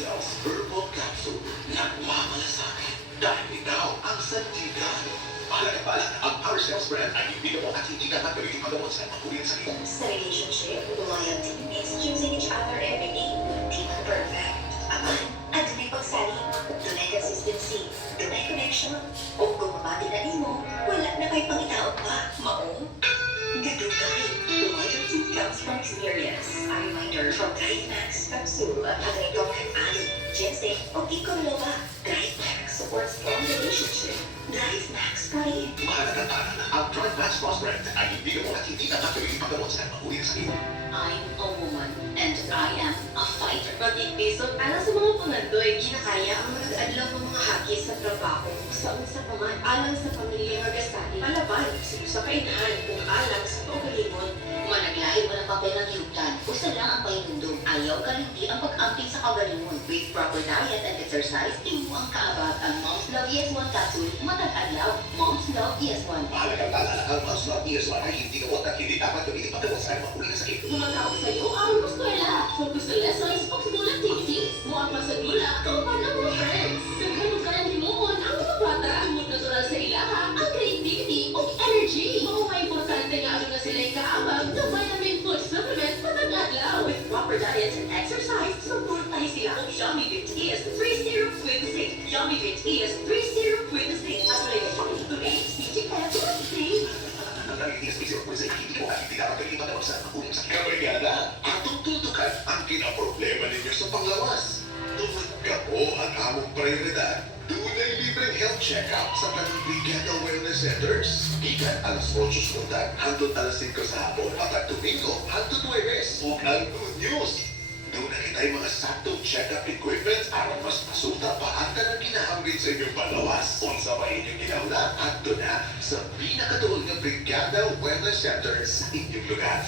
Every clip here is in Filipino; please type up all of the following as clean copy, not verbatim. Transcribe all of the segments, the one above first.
Cells Herbal Capsule. Nagmamalasakit dahil ikaw ang sandigan. Mahalaga pala, ang Power Cells brand ay hindi mo at hindi ka nagpagiging magamot sa makuling sakit. Sa relationship, loyalty means choosing each other every day. Di man perfect. Aman, at dunay pagsali, dunay consistency, dunay connection. O kung mabati na mo, wala na kay pangitaon pa. Maong, gadugay. Loyalty comes from experience. A reminder from Guide Max Capsule at Pagayong Ali, Ginseng, o Pico Loba. Guide Max supports strong relationship. Guide Max pa rin. Mahalaga pala, ang Drive Max Plus brand ay hindi mo at hindi ka nagpagiging magamot sa makuling sakit. I'm a woman and I am a fighter. Pag-ipisog, alang sa mga pangandoy, ginakaya ang mga adlaw ng mga haki sa trabaho. Sa unsa pa man, alang sa pamilya nga gasali, palaban, sa kainahan, kung alang sa pagalingon. Managlahi mo ng papel ng hiyugtan, usa lang ang pahinundong. Ayaw kalimti ang pag-amping sa kagalingon. With proper diet and exercise, imo ang kaabag ang Mom's Love ES1 capsule. Matag adlaw, Mom's Love ES1. Mahalagang paalala, ang Mom's Love ES1 ay hindi gamot at hindi dapat gamitin paggamot sa makuling sakit. Gumagawag sa'yo ang muskwela. Focus sa lessons o school activities. Muwag pa sa dula, kaupan ng mga friends. Naghanong ka ng himuon ang mga bata. Tumot natural sa ilaha, ang creativity o energy. Mga importante nga ano na sila ikaabag ng vitamin food supplement patag-adlaw. With proper diet and exercise, supportahin sila ang Yummy Fit ES 3 with zinc. Yummy Fit ES 3 with zinc. At wala ka siya ituloy, CGF, zinc. Ang nalilinis may zero percent hindi mo at hindi dapat gamitin paggamot sa makuling sakit. Kabayana, atong tutukan ang kinaproblema ninyo sa panglawas. Tungod ka po ang among prioridad. Tunay libreng health check-up sa Brigada Wellness Centers. Ikan alas 8 sundan, hangtod alas 5 sa hapon, at Domingo, hangtod 9. Ug ang good news, doon na kita'y mga saktong check-up equipment aron mas masuta pa ang tanang kinahambing sa inyong palawas. Unsa ba inyong ginaula? Adto na sa pinakatuol ng Brigada Wellness Centers sa inyong lugar.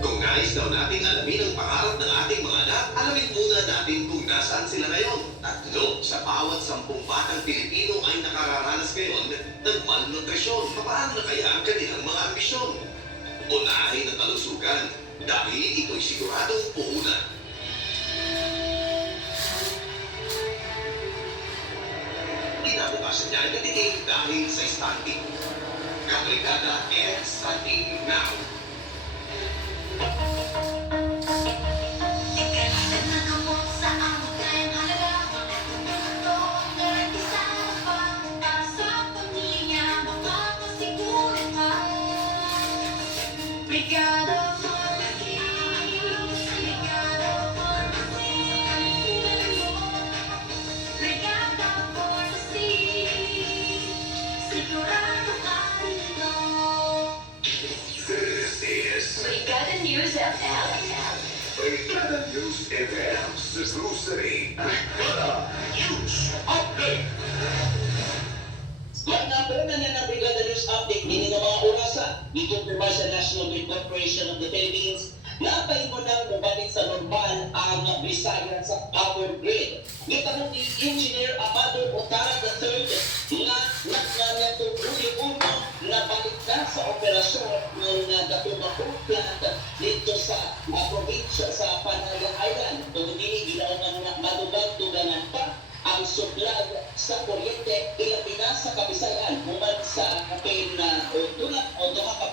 Kung nais daw natin alamin ang pangarap ng ating mga anak, alamin muna natin kung nasaan sila ngayon. 3 sa bawat 10 batang Pilipino ay nakararanas ngayon ng malnutrisyon. Paano na kaya ang kanilang mga ambisyon? Unahin ang kalusugan dahil ito'y siguradong puhunan. Kinabukasan niya ay natitig dahil sa stunting. Kabrigada and stunting now. Brigada News FM. Brigada News FM sa grocery. Brigada News Update. Magnapunan na ng Brigada News Update din ng mga orasa. Ikumpirma sa National Grid Corporation of the Philippines na paimo nang mabalik sa normal ang Bisayan sa power grid. Gitanong ni Engineer Amado Otara III na nagtutuli-uno na balik na sa operasyon ng Gatumapong plant dito sa probinsya sa Panaya Island. Kung hindi ginawa ng madugang-duganan pa ang supply sa kuryente ilabi na sa Kabisayan human sa kapin na tulad o duha ka